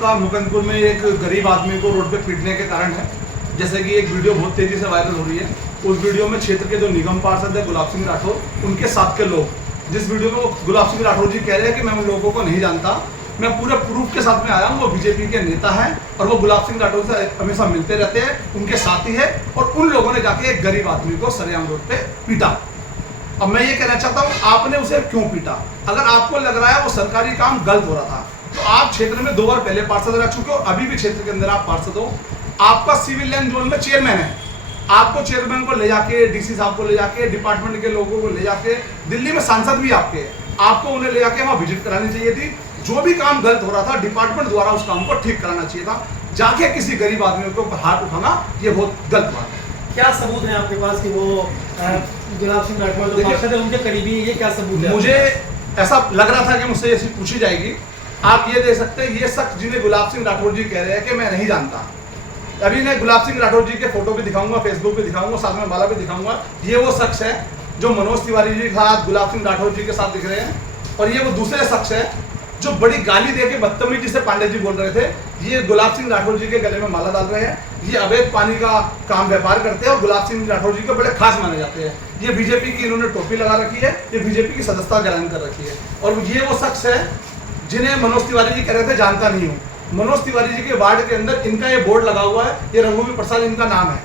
का मुकंदपुर में एक गरीब आदमी को रोड पे पीटने के कारण है। जैसे कि एक वीडियो बहुत तेजी से वायरल हो रही है। उस वीडियो में क्षेत्र के जो निगम पार्षद है गुलाब सिंह राठौर, उनके साथ के लोग, जिस वीडियो में वो गुलाब सिंह राठौर जी कह रहे हैं कि मैं उन लोगों को नहीं जानता, मैं पूरे प्रूफ के साथ में आया हूँ, वो बीजेपी के नेता हैं और वो गुलाब सिंह राठौर से हमेशा मिलते रहते हैं, उनके साथी है। और उन लोगों ने जाके एक गरीब आदमी को सरेआम रोड पे पीटा। अब मैं ये कहना चाहता हूँ, आपने उसे क्यों पीटा? अगर आपको लग रहा है वो सरकारी काम गलत हो रहा था, तो आप क्षेत्र में 2 बार पहले पार्षद रह चुके हो, अभी भी क्षेत्र के अंदर आप पार्षद हो, आपका सिविल लाइन जोन में चेयरमैन है, आपको चेयरमैन को ले जाके, डीसी साहब को ले जाके, डिपार्टमेंट के लोगों को ले जाके, दिल्ली में सांसद भी आपके, आपको उन्हें ले जाके वहाँ विजिट करानी चाहिए थी। जो भी काम गलत हो रहा था डिपार्टमेंट द्वारा उस काम को ठीक कराना चाहिए था। जाके किसी गरीब आदमी को हाथ उठाना ये बहुत गलत बात है। क्या सबूत है आपके पास कि वो गुलाब सिंह राठौर जो पार्षद है उनके करीबी है, ये क्या सबूत है? मुझे ऐसा लग रहा था कि मुझसे ऐसी पूछी जाएगी। आप ये दे सकते हैं, ये शख्स जिन्हें गुलाब सिंह राठौर जी कह रहे हैं कि मैं नहीं जानता, अभी मैं गुलाब सिंह राठौर जी के फोटो भी दिखाऊंगा, फेसबुक पे दिखाऊंगा, साथ में माला भी दिखाऊंगा। ये वो शख्स है जो मनोज तिवारी जी के साथ, गुलाब सिंह राठौर जी के साथ दिख रहे हैं। और ये वो दूसरे शख्स है जो बड़ी गाली दे के बदतमीजी से पांडे जी बोल रहे थे, ये गुलाब सिंह राठौर जी के गले में माला डाल रहे हैं। ये अवैध पानी का काम व्यापार करते हैं और गुलाब सिंह राठौर जी के बड़े खास माने जाते हैं। ये बीजेपी की इन्होंने टोपी लगा रखी है, ये बीजेपी की सदस्यता ग्रहण कर रखी है। और ये वो शख्स है जिन्हें मनोज तिवारी जी कह रहे थे जानता नहीं हूँ। मनोज तिवारी जी के वार्ड के अंदर इनका ये बोर्ड लगा हुआ है, ये रघुवीर प्रसाद इनका नाम है,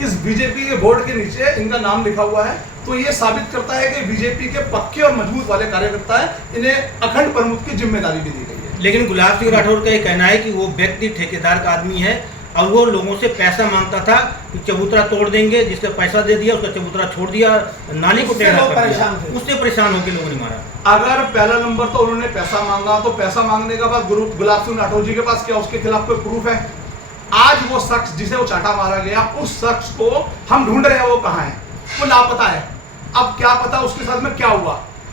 इस बीजेपी के बोर्ड के नीचे इनका नाम लिखा हुआ है। तो ये साबित करता है कि बीजेपी के पक्के और मजबूत वाले कार्यकर्ता है, इन्हें अखंड प्रमुख की जिम्मेदारी भी दी गई है। लेकिन गुलाब सिंह राठौर का ये कहना है कि वो व्यक्ति ठेकेदार का आदमी है और वो लोगों से पैसा मांगता था कि चबूतरा तोड़ देंगे, जिसका पैसा दे दिया उसका चबूतरा छोड़ दिया, नाली को टेढ़ा कर दिया, उससे परेशान होकर लोगों ने मारा। अगर पहला नंबर तो उन्होंने पैसा मांगा, तो पैसा मांगने के बाद गुलाब सिंह राठौर जी के पास क्या उसके खिलाफ कोई प्रूफ है? आज वो शख्स जिसे वो चाटा मारा गया, उस शख्स को हम ढूंढ रहे हैं, वो कहाँ है? वो लापता है। अब क्या पता उसके साथ में क्या हुआ,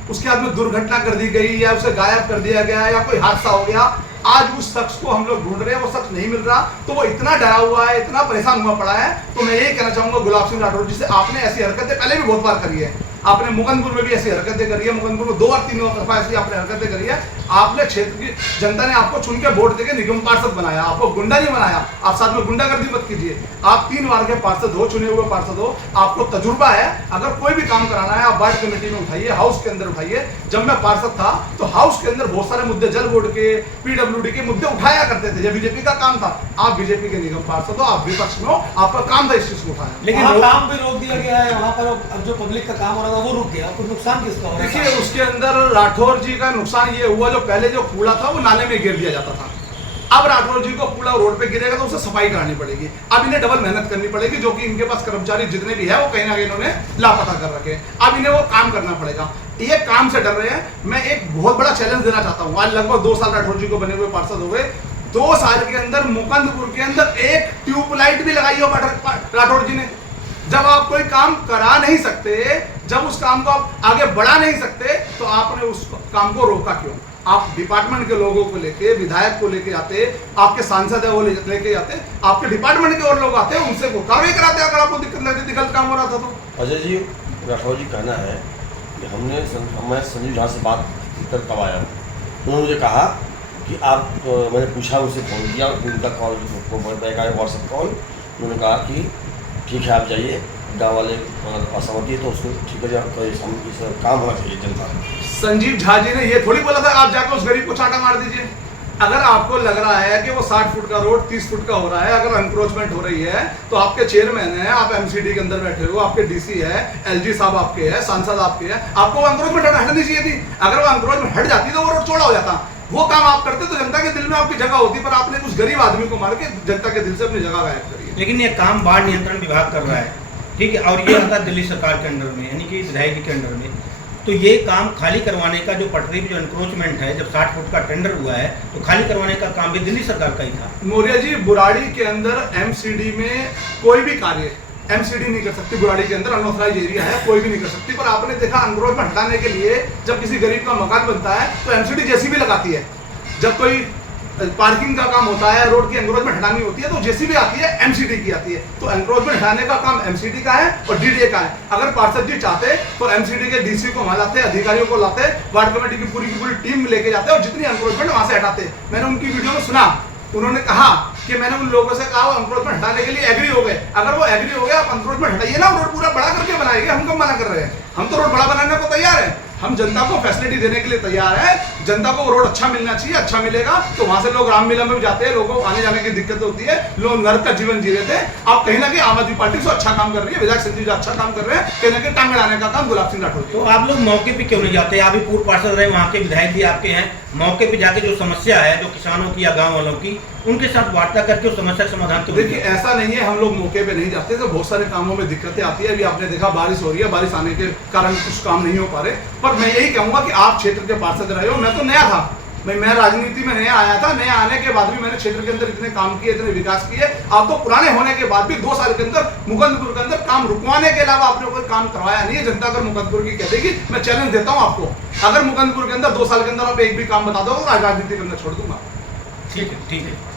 उसके साथ में दुर्घटना कर दी गई या उसे गायब कर दिया गया या कोई हादसा हो गया। आज उस शख्स को हम लोग ढूंढ रहे हैं, वो शख्स नहीं मिल रहा, तो वो इतना डरा हुआ है, इतना परेशान हुआ पड़ा है। तो मैं यही कहना चाहूंगा गुलाब सिंह राठौर जी से, आपने ऐसी हरकतें पहले भी बहुत बार करी है, आपने मुकंदपुर में भी ऐसी हरकतें करी है, मुकंदपुर में 2 और 3 दफा ऐसी आपने हरकतें करी है। आपने क्षेत्र की जनता ने आपको चुन के वोट देके निगम पार्षद बनाया, आपको गुंडा नहीं बनाया। आप साथ में गुंडागर्दी मत कीजिए। आप 3 बार के पार्षद हो, चुने हुए पार्षद हो, आपको तजुर्बा है। अगर कोई भी काम कराना है आप वार्ड कमेटी में उठाइए, हाउस के अंदर उठाइए। जब मैं पार्षद था तो हाउस के अंदर बहुत सारे मुद्दे, जल बोर्ड के, पीडब्ल्यूडी के मुद्दे उठाया करते थे, ये बीजेपी का काम था। आप बीजेपी के निगम पार्षद हो, आप विपक्ष में हो, आपका काम था इस चीज को उठाना। लेकिन काम भी रोक दिया गया है वहाँ पर, अब जो पब्लिक का काम हो रहा था वो रुक गया, कुछ नुकसान किसका हो रहा है? देखिए, उसके अंदर राठौर जी का नुकसान ये हुआ, जो पहले जो कूड़ा था वो नाले में गिर दिया जाता था। अब राठौर जी को कूड़ा रोड पे गिरेगा तो उसे सफाई करानी पड़ेगी। अब इन्हें डबल मेहनत करनी पड़ेगी, जो कि इनके पास कर्मचारी जितने भी है वो कहीं ना कहीं इन्होंने लापता कर रखे। अब इन्हें वो काम करना पड़ेगा, ये काम से डर रहे हैं। मैं एक बहुत बड़ा चैलेंज देना चाहता हूँ। आज लगभग 2 साल राठौर जी को बने हुए पार्षद हो गए। 2 साल के अंदर मुकंदपुर के अंदर एक ट्यूबलाइट भी लगाई हो राठौर जी ने। जब आप कोई काम करा नहीं सकते, जब उस काम को आप आगे बढ़ा नहीं सकते, तो आपने उस काम को रोका क्यों? आप डिपार्टमेंट के लोगों को लेके, विधायक को लेके आते, आपके सांसद है वो लेके आते, आपके डिपार्टमेंट के और लोग आते, उनसे वो कार्रवाई कराते अगर आपको दिक्कत लगती थी, गलत काम हो रहा था तो। अजय जी, राठौर जी कहना है कि मैं संजीव झा से बात कर कब आया हूँ, उन्होंने मुझे कहा कि आप, मैंने पूछा, उनसे फ़ोन किया, उनका कॉल बैक आया, व्हाट्सएप कॉल, उन्होंने कहा कि ठीक है आप जाइए, गाँव वाले असहमति है तो उसको ठीक है, काम होना चाहिए जनता। संजीव झा जी ने ये थोड़ी बोला था आप जाकर उस गरीब को चाटा मार दीजिए। अगर आपको लग रहा है कि वो 60 फुट का रोड 30 फुट का हो रहा है, अगर एनक्रोचमेंट हो रही है, तो आपके चेयरमैन है, आप एमसीडी के अंदर बैठे हो, आपके डीसी है, एलजी साहब आपके हैं, सांसद आपके हैं, आपको एनक्रोचमेंट हटनी चाहिए थी। अगर वो एनक्रोचमेंट हट जाती तो वो रोड चौड़ा हो जाता। वो काम आप करते तो जनता के दिल में आपकी जगह होती, पर आपने उस गरीब आदमी को मार के जनता के दिल से अपनी जगह गायब करी है। लेकिन ये काम बाढ़ नियंत्रण विभाग कर रहा है, ठीक है, और ये आता दिल्ली सरकार के अंडर में, यानी कि विधायक के अंडर में। तो ये काम खाली करवाने का, जो पटरी में जो एनक्रोचमेंट है, जब 60 फुट का टेंडर हुआ है तो खाली करवाने का काम भी दिल्ली सरकार का ही था। मौर्य जी, बुराड़ी के अंदर एमसीडी में कोई भी कार्य एमसीडी नहीं कर सकती। बुराड़ी के अंदर अनऑथराइज एरिया है, कोई भी नहीं कर सकती। पर आपने देखा एनक्रोचमेंट हटाने के लिए जब किसी गरीब का मकान बनता है तो एमसीडी जेसीबी लगाती है। जब कोई पार्किंग का काम होता है, रोड की एंक्रोचमेंट हटानी होती है तो जेसीबी आती है, एमसीडी की आती है। तो एंक्रोचमेंट हटाने का काम एमसीडी का है और डीडीए का है। अगर पार्षद जी चाहते तो एमसीडी के डीसी को वहां लाते, अधिकारियों को लाते, वार्ड कमेटी की पूरी टीम लेके जाते और जितनी एंक्रोचमेंट वहां से हटाते। मैंने उनकी वीडियो में सुना, उन्होंने कहा कि मैंने उन लोगों से कहा वो एंक्रोचमेंट हटाने के लिए एग्री हो गए। अगर वो एग्री हो गए, आप एंक्रोचमेंट हटाइए ना, रोड पूरा बड़ा करके बनाएंगे। हम कब मना कर रहे हैं? हम तो रोड बड़ा बनाने को तैयार है। हम जनता को फैसिलिटी देने के लिए तैयार है। जनता को रोड अच्छा मिलना चाहिए, अच्छा मिलेगा तो वहां से लोग रामलीला में भी जाते हैं, लोगों को आने जाने की दिक्कत होती है, लोग नर्क का जीवन जी रहे थे। अब कहीं ना कहीं आम आदमी पार्टी से अच्छा काम कर रही है, विधायक संजीव जी अच्छा काम कर रहे हैं, कहीं ना कहीं टांग अड़ाने का काम गुलाब सिंह राठौर। तो आप लोग मौके पे क्यों नहीं जाते? आप भी पूर्व पार्षद रहे, वहाँ के विधायक भी आपके हैं, मौके पे जाके जो समस्या है जो किसानों की या गांव वालों की, उनके साथ वार्ता करके उस समस्या का समाधान क्यों? देखिए ऐसा नहीं है हम लोग मौके पे नहीं जाते, तो बहुत सारे कामों में दिक्कतें आती है। अभी आपने देखा बारिश हो रही है, बारिश आने के कारण कुछ काम नहीं हो पा रहे। पर मैं यही कहूंगा कि आप क्षेत्र के पार्षद रहे हो, मैं तो नया था, मैं राजनीति में नया आया था। नया आने के बाद भी मैंने क्षेत्र के अंदर इतने काम किए, इतने विकास किए। आप तो पुराने होने के बाद भी 2 साल के अंदर मुकंदपुर के अंदर काम रुकवाने के अलावा आपने कोई काम करवाया नहीं है। जनता अगर मुकंदपुर की कह देगी, मैं चैलेंज देता हूं आपको, अगर मुकंदपुर के अंदर 2 साल के अंदर आप एक भी काम बता दो तो राजनीति के अंदर छोड़ दूंगा। ठीक है, ठीक है।